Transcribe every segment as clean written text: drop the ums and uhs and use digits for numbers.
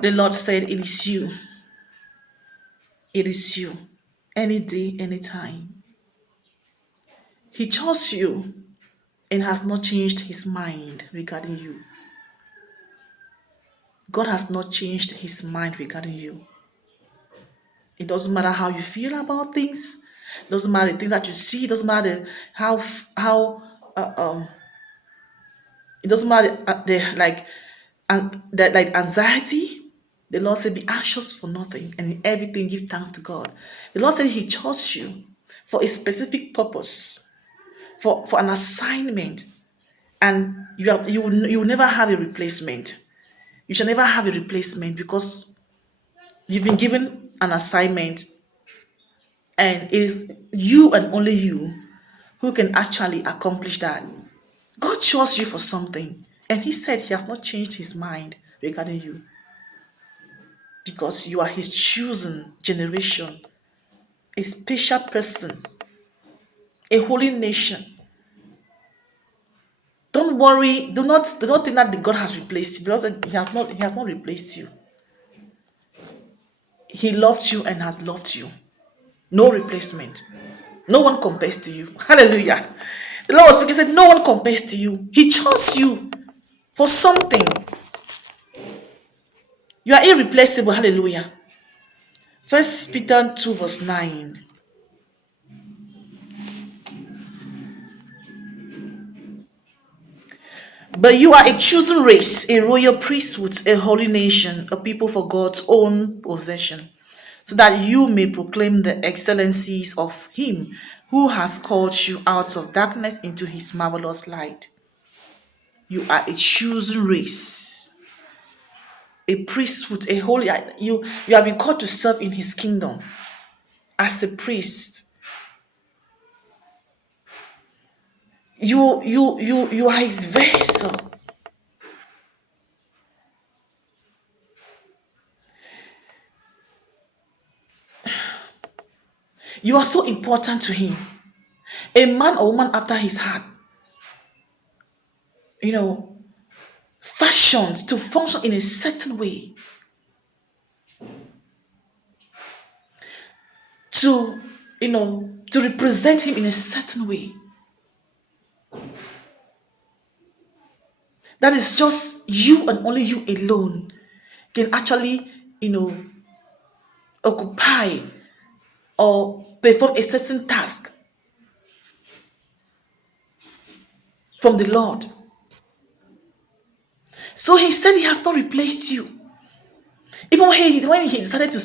The Lord said, it is you. It is you. Any day, anytime. He chose you and has not changed his mind regarding you. God has not changed his mind regarding you. It doesn't matter how you feel about things. It doesn't matter the things that you see. It doesn't matter how uh, um it doesn't matter the like and that like anxiety. The Lord said, be anxious for nothing and in everything give thanks to God. The Lord said he chose you for a specific purpose, for an assignment, and you will never have a replacement. You shall never have a replacement because you've been given an assignment, and it is you and only you who can actually accomplish that. God chose you for something, and he said he has not changed his mind regarding you because you are his chosen generation, a special person, a holy nation. Don't worry, do not think that God has replaced you. The Lord said he has not replaced you. He loved you and has loved you. No replacement. No one compares to you. Hallelujah. The Lord was speaking, said, no one compares to you. He chose you for something. You are irreplaceable. Hallelujah. First Peter 2 verse 9. But you are a chosen race, a royal priesthood, a holy nation, a people for God's own possession, so that you may proclaim the excellencies of him who has called you out of darkness into his marvelous light. You are a chosen race, a priesthood, a holy. You have been called to serve in his kingdom as a priest. You are his vessel. You are so important to him. A man or woman after his heart, you know, fashioned to function in a certain way, to to represent him in a certain way. That is just you and only you alone can actually, occupy or perform a certain task from the Lord. So he said he has not replaced you. Even when he decided to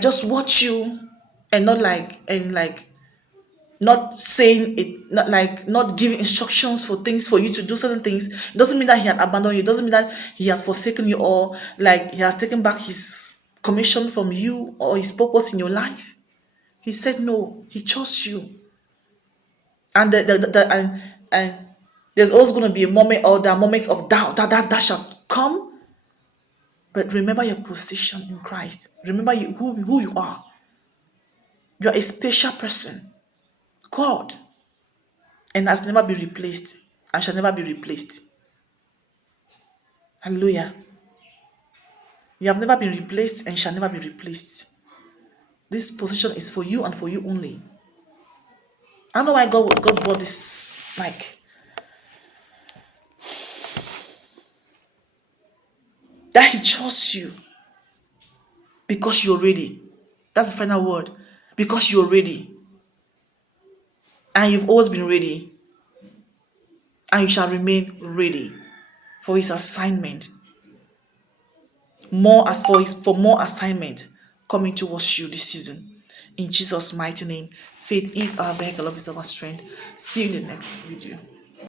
just watch you and not saying it, not giving instructions for things for you to do certain things, it doesn't mean that he had abandoned you. It doesn't mean that he has forsaken you, or like he has taken back his commission from you or his purpose in your life. He said no, he chose you. And and there's always going to be a moment, or there are moments of doubt that shall come. But remember your position in Christ. Remember who you are. You are a special person. God, and has never been replaced and shall never be replaced. Hallelujah. You have never been replaced and shall never be replaced. This position is for you and for you only. I don't know why God brought this, that he chose you because you're ready. That's the final word. Because you're ready. And you've always been ready. And you shall remain ready for his assignment. For more assignment coming towards you this season. In Jesus' mighty name. Faith is our vehicle, love is our strength. See you in the next video.